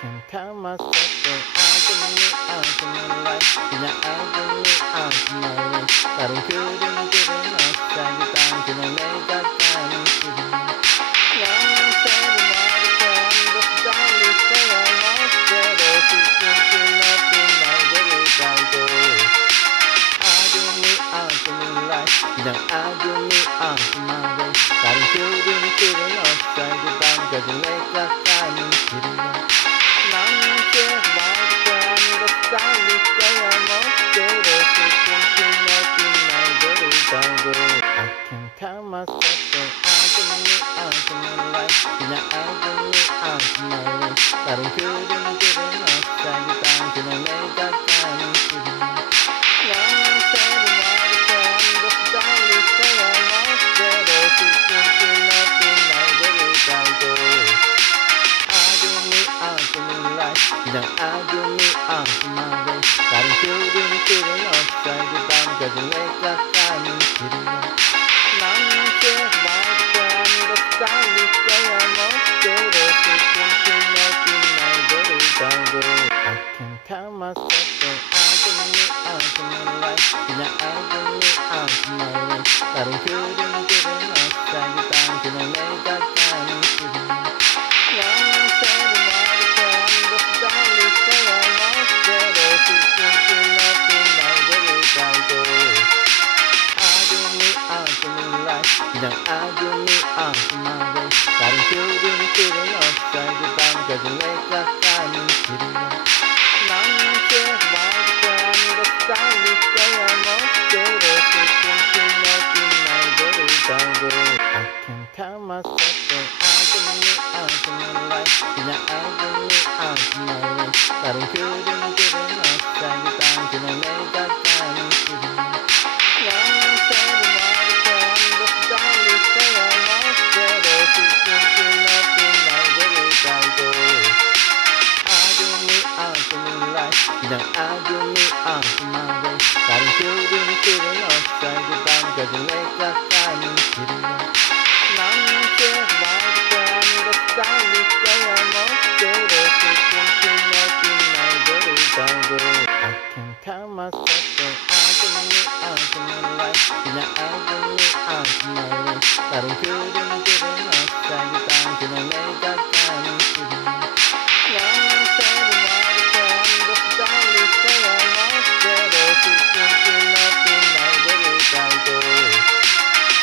can tell myself that I can live out my life. Yeah, I can live out my life. But I'm couldn't get enough time to make that kind of feeling. Now I'm saying the water from the valley, say I'm all better. She's thinking up in my little cargo. I can live out my life. Yeah, I can live out my way. But I'm couldn't get enough time to make that kind of feeling. I can tell myself that I can live out my life. Yeah, I can live out my way. But I couldn't get enough time to make that kind of feeling. Now I'm saying water from the valley, say I'm all better. She's thinking up in my little cargo. I can live out my life. Yeah, I can live out my way. But I couldn't get enough time to make that kind of feeling. I can tell myself that I can live out my life. Yeah, I can live out my way. But I couldn't get enough time to make that kind of feeling. Now I'm saying water from the valley, say I'm all better. She's thinking up in my little cargo. I can live out my life. Yeah, I can live out my way. But I couldn't get enough time to make that kind of feeling. I can tell myself that I can live out my life. Yeah, I can live out my way. But I couldn't get enough time to make that kind of feeling. Now I'm saying water from the valley, say I'm all better. She's thinking up in my little cargo. I can live out my life. Yeah, I can live out my way. But I couldn't get enough time to make that kind of feeling. Now I'm saying water from the valley, say I'm all better. She's thinking up in my little cargo. I can tell myself that I can live out my life. Yeah, I can live out my way. But I couldn't get enough time to make that kind of feeling. Now I'm saying water from the valley, say I'm all better. She's thinking up in my little cargo.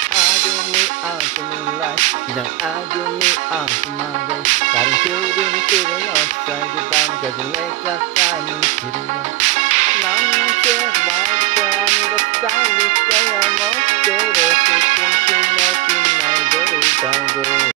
I can live out my life. Yeah, I can live out my way. But I couldn't get enough time to make that